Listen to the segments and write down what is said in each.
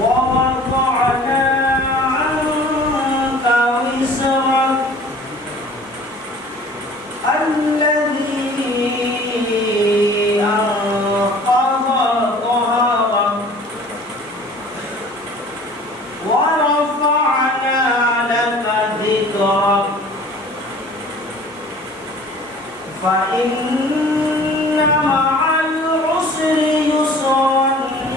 ووضعنا عنك وزرك الذي أنقض ظهرك ورفعنا لك ذكرك فإن مع العسر يسرا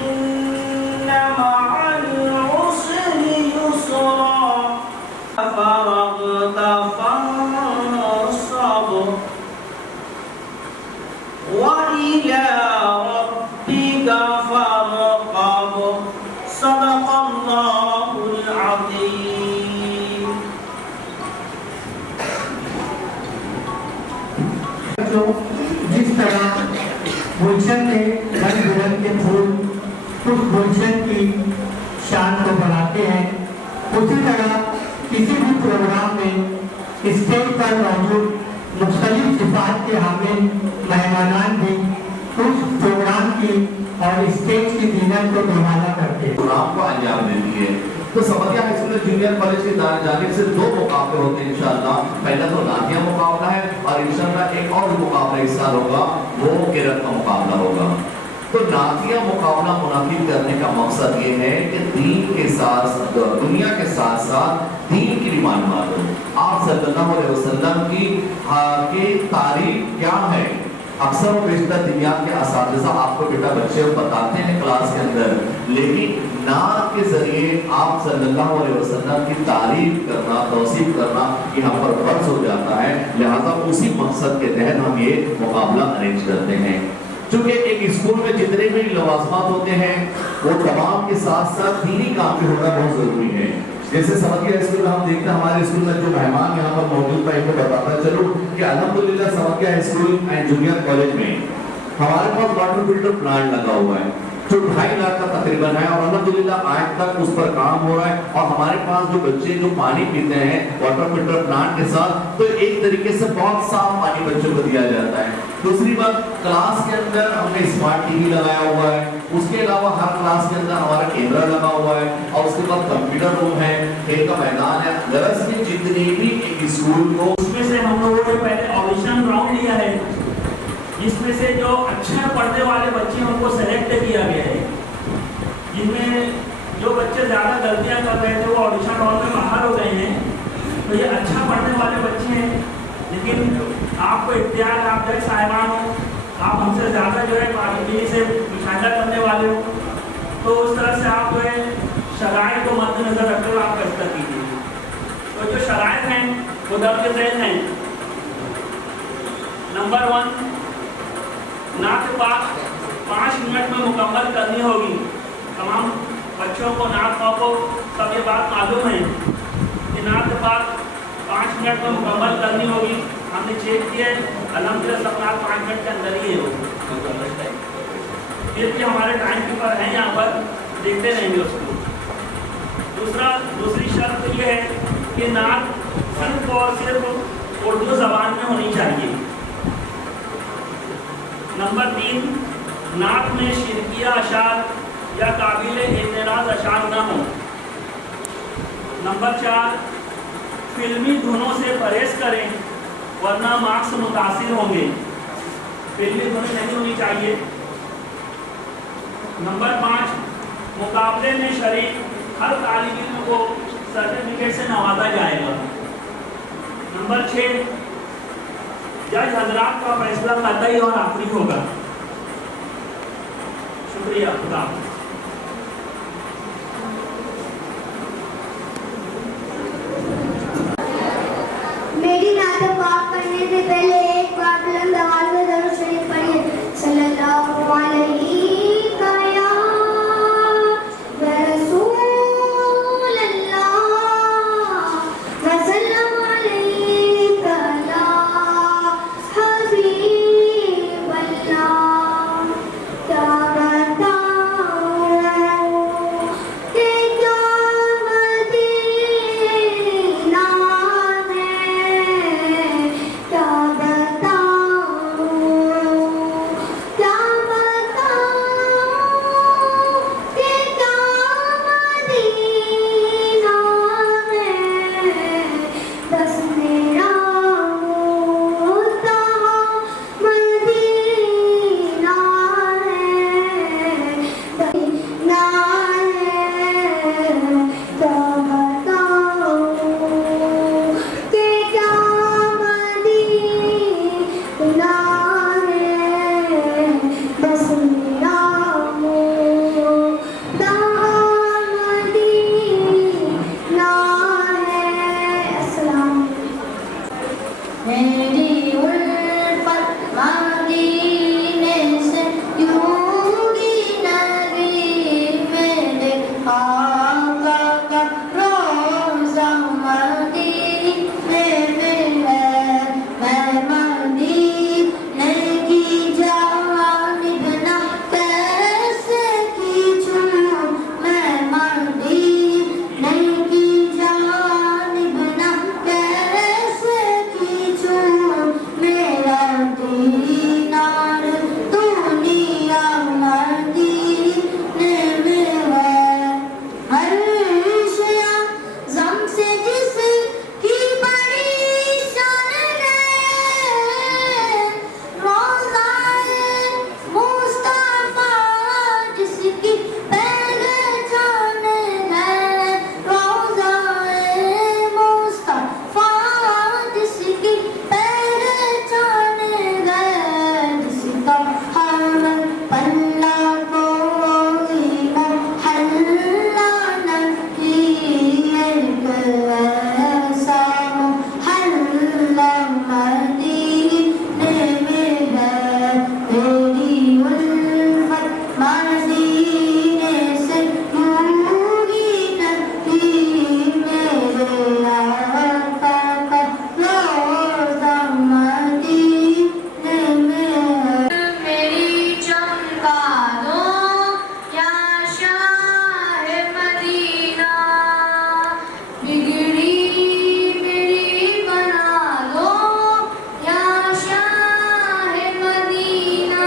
إن مع العسر يسرا فرغت فانصب وإلى ربك فارغب صدق الله العظيم. जिस तरह गुलशन में रंग बिरंगे फूल उस गुलशन की शान को बढ़ाते हैं, उसी तरह किसी भी प्रोग्राम में स्टेज पर मौजूद मुख्तलिफ सिफात के हामिल मेहमानान भी उस प्रोग्राम की और स्टेज की जीनत को निवाला करते हैं, प्रोग्राम को अंजाम देती है। तो समझिए हाई स्कूल जूनियर कॉलेज की जानिब से 2 मुकाबले होते हैं इंशाअल्लाह। पहला तो नातिया मुकाबला है और इंशाअल्लाह एक और मुकाबला इस साल होगा, वो किरत का मुकाबला होगा। तो नातिया मुकाबला मुनाकिब करने का मकसद ये है कि दीन के साथ दुनिया के साथ साथ दीन की भी मालूमात हो। आप सल्लल्लाहु अलैहि वसल्लम की तारीफ क्या है, अक्सर और बेशतर दुनिया के असातिज़ा आपको बेटा बच्चे बताते हैं क्लास के अंदर, लेकिन नात के जरिए आप सल्लल्लाहु अलैहि वसल्लम की तारीफ करना, तौसीफ करना यहाँ पर फर्ज हो जाता है। लिहाजा उसी मकसद के तहत हम ये मुकाबला अरेंज करते हैं। चूँकि एक स्कूल में जितने भी लवाजमात होते हैं वो तमाम के साथ साथ दीनी काम भी होना बहुत ज़रूरी है। जैसे समझिए स्कूल हम देखते हैं, हमारे स्कूल में जो मेहमान यहाँ पर मौजूद था इनको बताता चलो कि अल्हम्दुलिल्लाह समझिए स्कूल एंड जूनियर कॉलेज में हमारे पास वाटर फिल्टर प्लांट लगा हुआ है जो 2.5 लाख का तकरीबन है और अल्हम्दुलिल्लाह आज तक उस पर काम हो रहा है। और हमारे पास जो बच्चे जो पानी पीते हैं वाटर फिल्टर प्लांट के साथ, तो एक तरीके से बहुत साफ पानी बच्चों को दिया जाता है। दूसरी बात, क्लास के अंदर हमने स्मार्ट टीवी लगाया हुआ है, उसके अलावा हर क्लास के अंदर हमारा कैमरा लगा हुआ है और उसके बाद कंप्यूटर रूम है, खेल का मैदान है। गरज में जितनी भी एक स्कूल को उसमें से हम लोगों ने पहले ऑडिशन राउंड लिया है, जिसमें से जो अच्छा पढ़ने वाले बच्चे हैं उनको सेलेक्ट किया गया है। जिनमें जो बच्चे ज़्यादा गलतियां कर रहे थे वो ऑडिशन राउंड में बाहर हो गए हैं। तो ये अच्छा पढ़ने वाले बच्चे हैं, लेकिन आपको इख्तियार, आप जज साहिबान हो, आप हमसे ज़्यादा जो है काबिलियत से मुशाहिदा करने वाले हो, तो उस तरह से आप जो है शराइत को मद्देनजर रखते हुए आप फैसला कीजिए। तो जो शराइत हैं वो दर्ज ज़ैल हैं। नंबर 1, नात पाक 5 मिनट में मुकम्मल करनी होगी। तमाम बच्चों को, नात पाक को सब ये बात मालूम है कि नात पाक 5 मिनट में मुकम्मल करनी होगी। हमने चेक किया है, अल्हम्दुलिल्लाह सब नात 5 मिनट के अंदर ही है। फिर भी हमारे टाइम कीपर हैं यहाँ पर, देखते रहेंगे उसको। दूसरी शर्त ये है कि नात सिर्फ और सिर्फ उर्दू ज़बान में होनी चाहिए। नंबर 3, नात में शिरकिया अशार या काबिल एतराज़ अशार न हो। नंबर 4, फिल्मी धुनों से परहेज करें वरना मार्क्स मुतासिर होंगे। फिल्मी धुनें नहीं होनी चाहिए। नंबर 5, मुकाबले में शरीक हर तालिब इल्म को सर्टिफिकेट से नवाजा जाएगा। नंबर 6, जज हजरात का फैसला कतई और आखिरी होगा। शुक्रिया। खुदा मेरी नात पाक करने से पहले एक बार बुलंद आवाज में दरूद शरीफ पढ़िए। सल्लल्लाहु अलैहि आका का रोज़ा मदीने में है, मैं मदीने की जानिब ना कैसे खींचूं, मैं मदीने की जानिब ना कैसे खींचूं, मेरा दीनार दुनिया मदीने में है। अर्श-ए ज़म से जिसकी बड़ी शान है, रोज़ा-ए मुस्तफ़ा जिसकी पहचान है, रोज़ा-ए मुस्तफ़ा जिसकी पहचान है, जिसका हर पल्ला कोई मोहल्ला नहीं, एक ऐसा मोहल्ला मदीने में है, तेरी उल्फत मदीने से दूरी नहीं, मेरे आका का रोज़ा मदीने में है। मेरी चमका दो या शाह मदीना, बिगड़ी मेरी बना दो या शाह मदीना,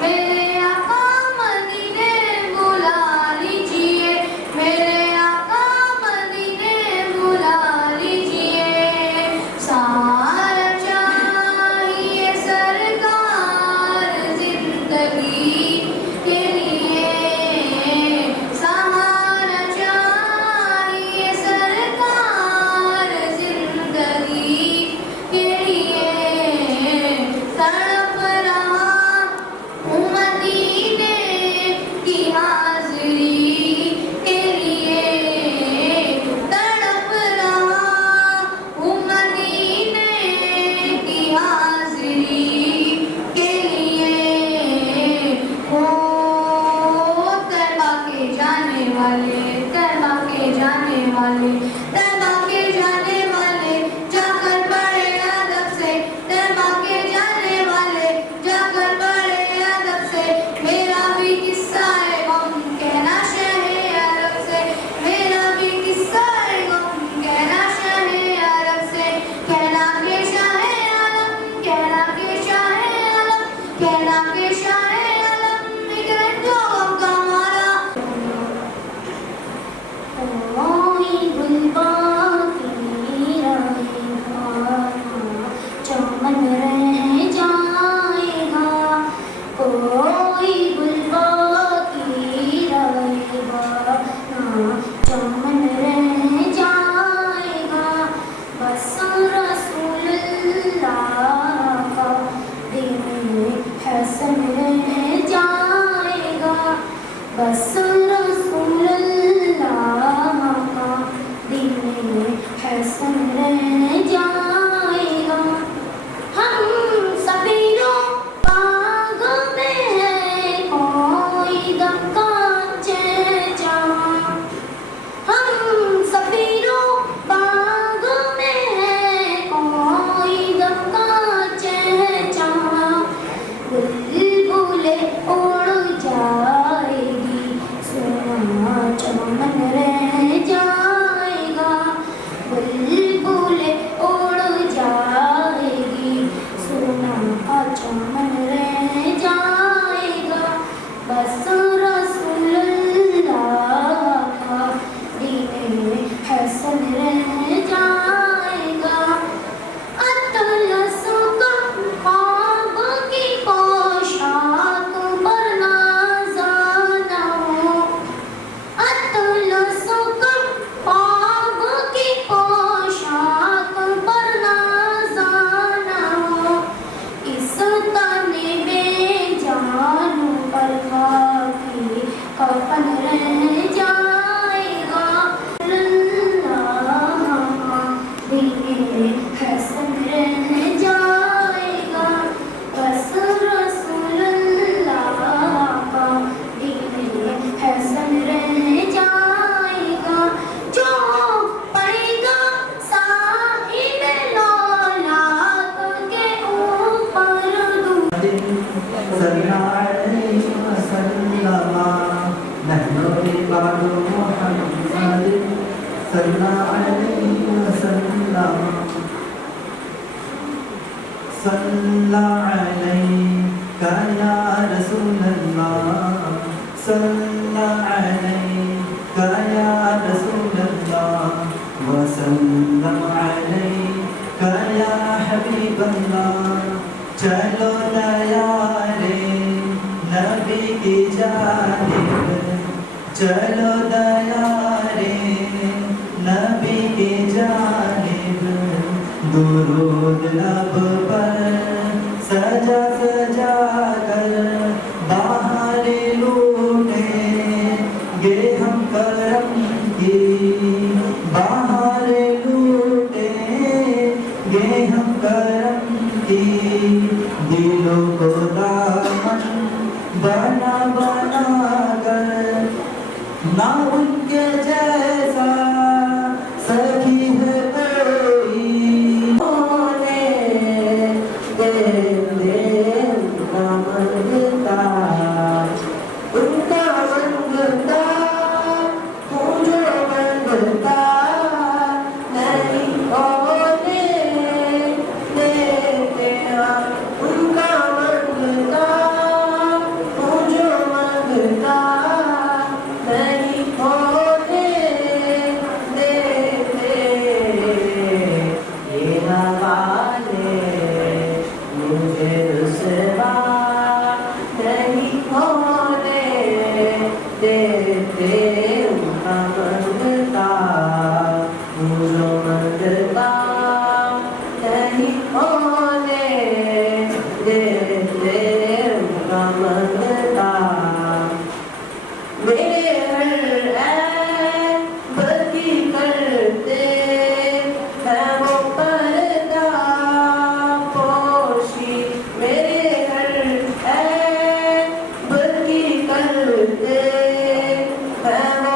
मेरे आका मदीने बुला लीजिए, मेरे आका मदीने बुला लीजिए, सहारा चाहिए सरकार जिंदगी के लिए, सहारा चाहिए सरकार जिंदगी के लिए, तड़प रहा हूँ मदीने की हाज़िरी के लिए, तड़प रहा हूँ मदीने की हाज़िरी के लिए। हो तैबा के जाने वाले, तैबा के जाने वाले, तैबा के जाने वाले, जाकर पढ़े अदब से, तैबा के जाने वाले, जाकर पढ़े अदब से, मेरा भी किस्सा है गम कहना शहे अरब से, मेरा भी किस्सा है गम कहना शहे अरब से, कहना के शाहे आलम, कहना के शाहे आलम, कहना के शाहे आलम, एक रंजो गम का मारा। कोई गुलबागी रहेगा, चमन रह जाएगा, कोई गुलबागी रहेगा, चमन रह जाएगा, बस रसूलुल्लाह का दिन हसन रह जाएगा, बस रसूलुल्लाह का दिन हसन रह जाएगा। हम सफीरों बागों में है कोई दम का चेचा, हम सफीरों बागों में है कोई दम का चेचा, बुलबुले उड़ जाएगी, सोना चमन रह जाएगा, बुलबुले उड़ जाएगी, सोना चमन रह जाएगा, बस रसूलुल्लाह का दीन हसन रह जाएगा। अतलस का ख्वाब की पोशाक पर नाज़ाना हो, آل محمد صلی علیہ وسلم صلی علیک یا رسول اللہ صلی علیک یا رسول اللہ وسلم علیک یا حبیب اللہ چلو دیارے نبی کی جانب چلو دیارے نبی کی جانب درود لب پر سجا سجا کر باہر لوٹیں گے ہم کرم کی باہر لوٹیں گے ہم کرم کی دلوں کو دامن بنا بنا کر نہ ان کے جیسا سخی ہے کوئی ہونے دے ان کا منگتا مجھے منگتا نہیں ہونے دیتے ان کا منگتا مجھے منگتا نہیں ہونے دیتے یہ حوالے مجھے رسوا نہیں ہونے دیتے ان کا منگتا مجھے منگتا نہیں ہونے دیتے ان کا منگتا میرے ہر عیب کی کرتے ہیں وہ پردہ پوشی میرے ہر عیب کی کرتے ہیں وہ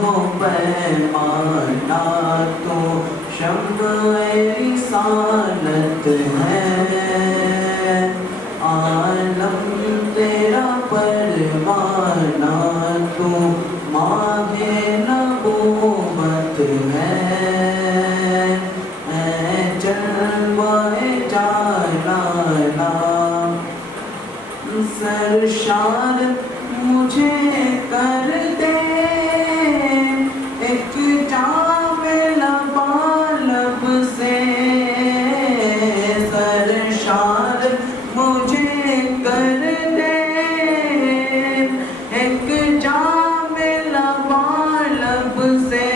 हो पैमाना तो शम्म रिसालत है, आलम तेरा परवाना तो माहे नबूवत है, जलवाए जालाला सरशार मुझे कर दे एक जाम लबालब से, सरशार मुझे कर दे एक जाम लबालब से,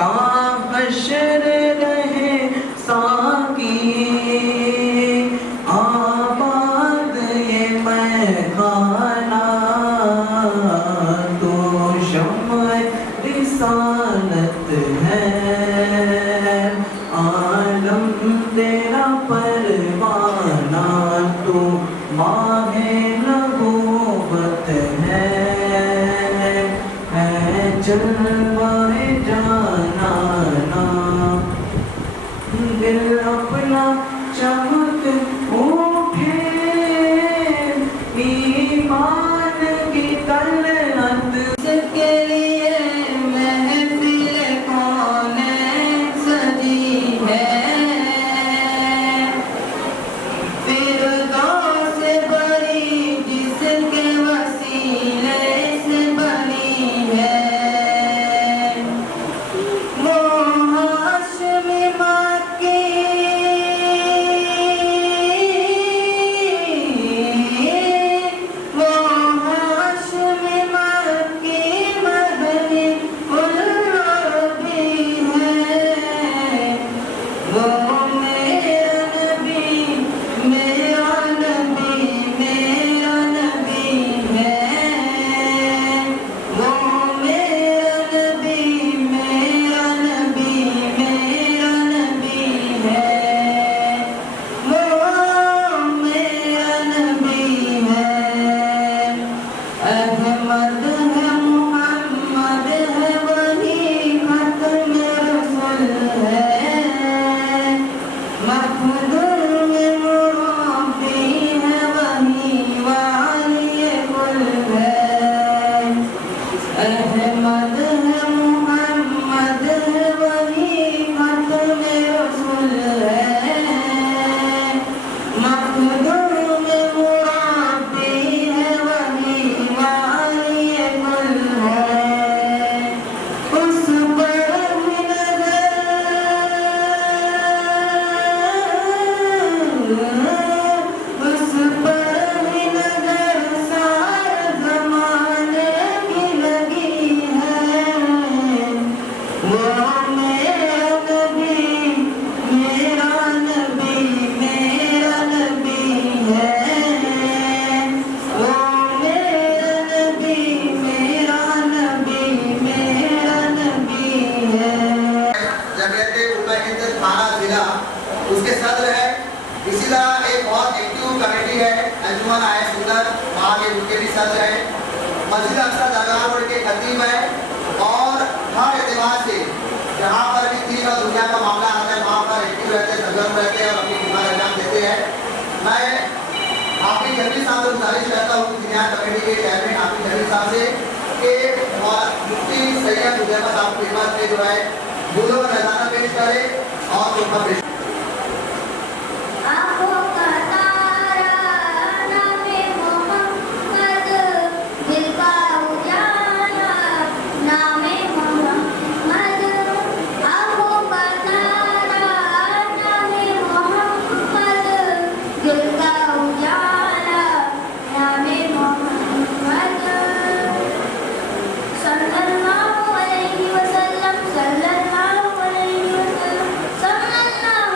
ताबशर रहे साकी आबाद ये मैखाना तो शम्म रिसालत है, आलम तेरा परवाना तो माहे नबूवत है, जलवाए जाना दिल अपना चमक उठे, ईमान की तलहत के लिए महफिल कौन सजी है, फिरदौस बड़ी जिसके वसीले से बनी है, वो हाशमी मक्की वो हाशमी मक्की मदनी उल्लुबी है, वो मेरा नबी मेरा नबी मेरा नबी है, वो मेरा नबी मेरा नबी मेरा नबी है, वो मेरा नबी है, अहमद है मोहम्मद है वही खत्म रसूल है, मखदूम मुराबी है वही वाली कुल है, अहमद है मोहम्मद है वही खत्म रसूल है, मखदूम मुराबी है वही वाली कुल है, उस पर उस पर नजर सारे ज़माने की लगी है, वो मेरा नबी मेरा नबी मेरा नबी है, वो मेरा नबी मेरा नबी मेरा नबी है। जमियत उलमा हिंद थाना जिला उसके सदर है। इसी तरह एक बहुत एक्टिव कमेटी है अंजुमन आए सुंदर, वहाँ के उनके भी सदर है। मस्जिद अक्सा दरगाह रोड के खतीब है और हर एतबार से जहाँ पर भी दीन और दुनिया का मामला आता है वहाँ पर एक्टिव रहते हैं, सरगर्म रहते हैं और अपनी खिदमत अंजाम देते हैं। मैं हाफिज जमील साहब से गुजारिश करता हूँ दुनिया कमेटी के चेयरमैन हाफिज जमील साहब से कि मुफ्ती सैयद हुजैफा साहब की खिदमत में जो है फूलों का नज़ारा पेश करें और तोहफा पेश आँखों का तारा नामे मोहम्मद, दिल का उजाला नामे मोहम्मद, आँखों का तारा नामे मोहम्मद, दिल का उजाला नामे मोहम्मद, सल्लल्लाहु अलैहि वसल्लम सल्लल्लाहु अलैहि वसल्लम सल्लल्लाहु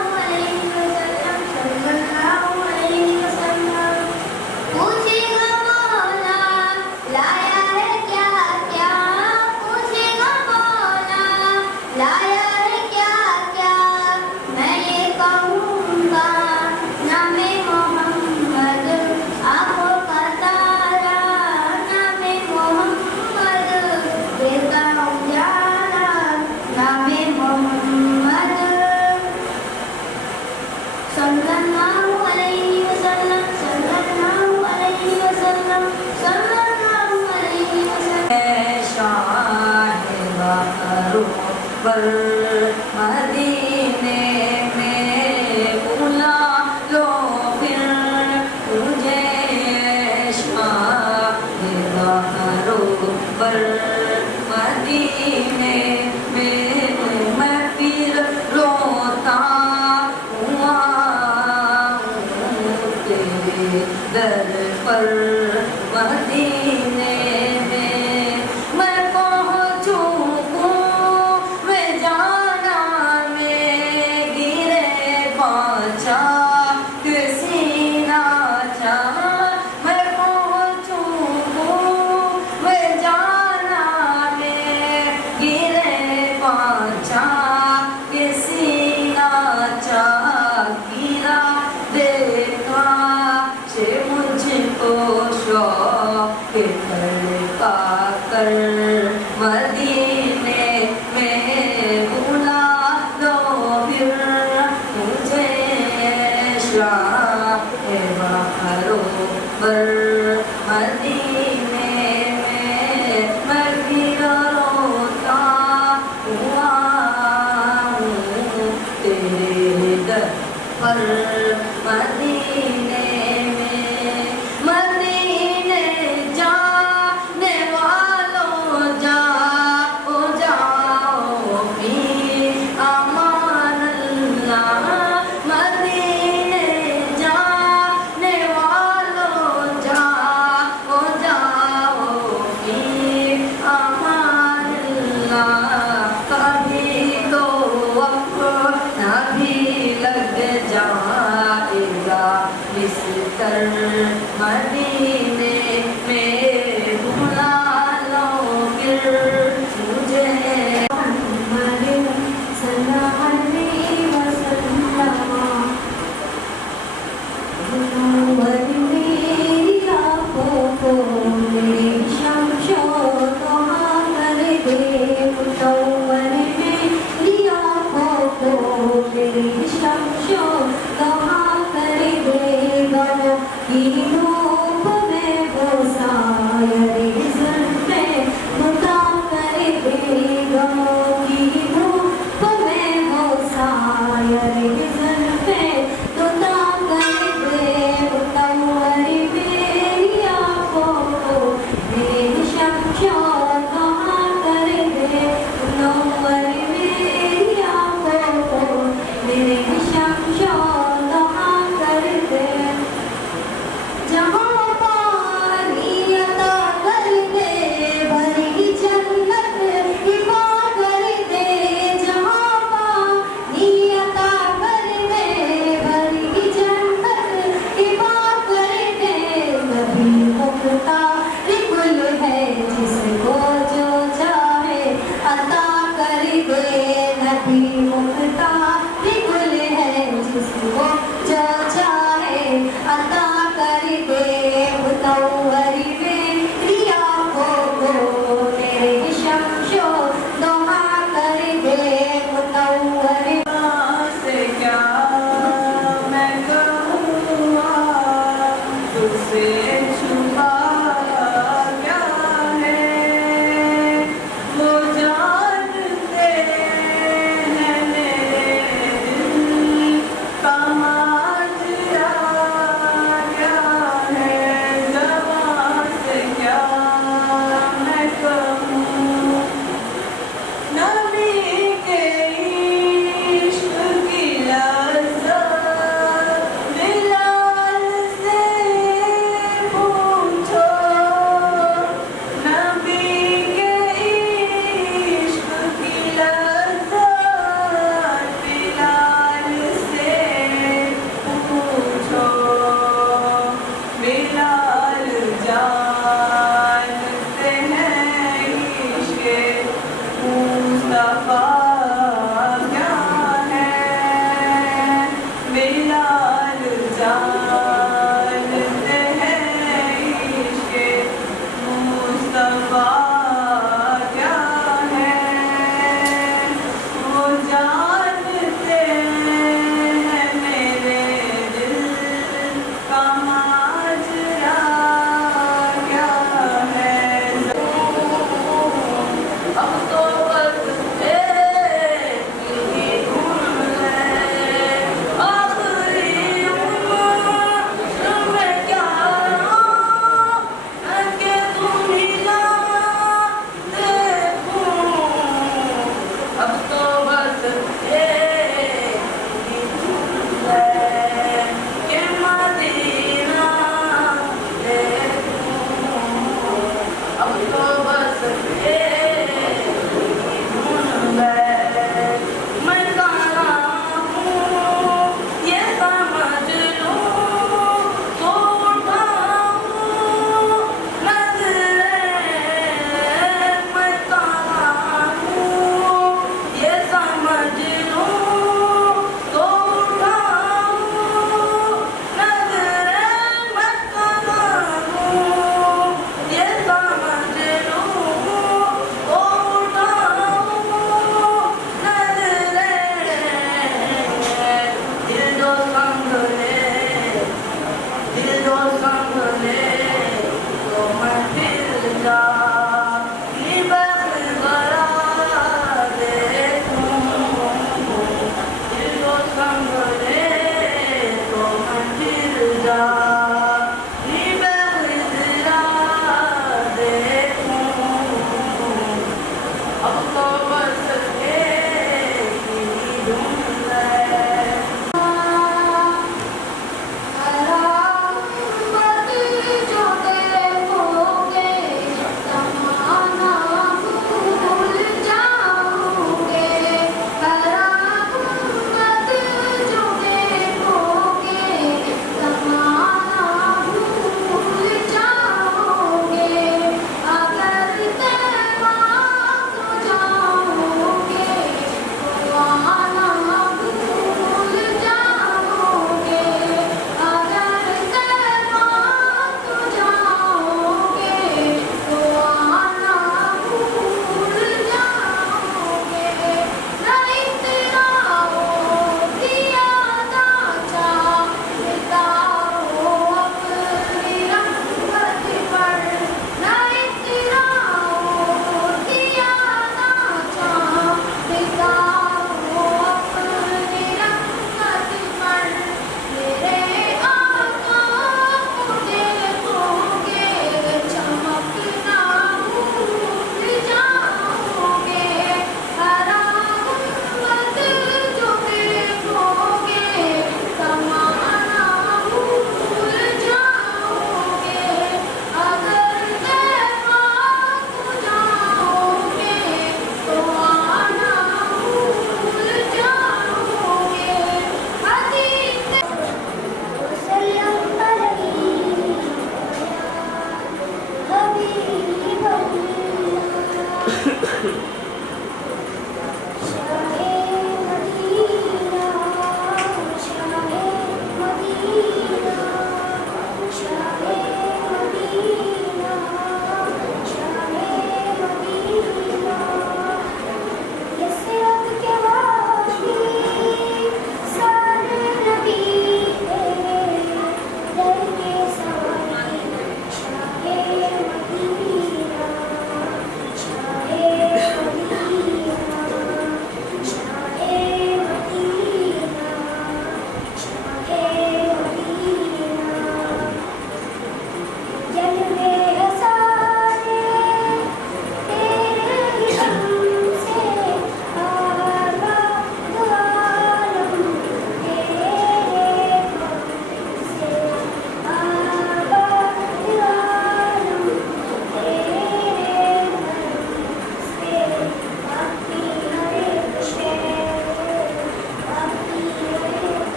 پر مدینے میں بلا لو پھر مجھے شاہ بہاروں پر مدینے میں پھر روتا ہوا تیرے در پر مدینے میں پہنچوں میں جانا میں گرے پہنچا کسی ناچا میں پہنچوں میں جانا میں گرے پہنچا کسی ناچا گرا دیکھا سے مجھ کو شوق لڑکا کر مدینے میں بلا دو پھر مجھے شاہ بہاروں پر مدینے میں پھر روتا ہوا ہوں تیرے در پر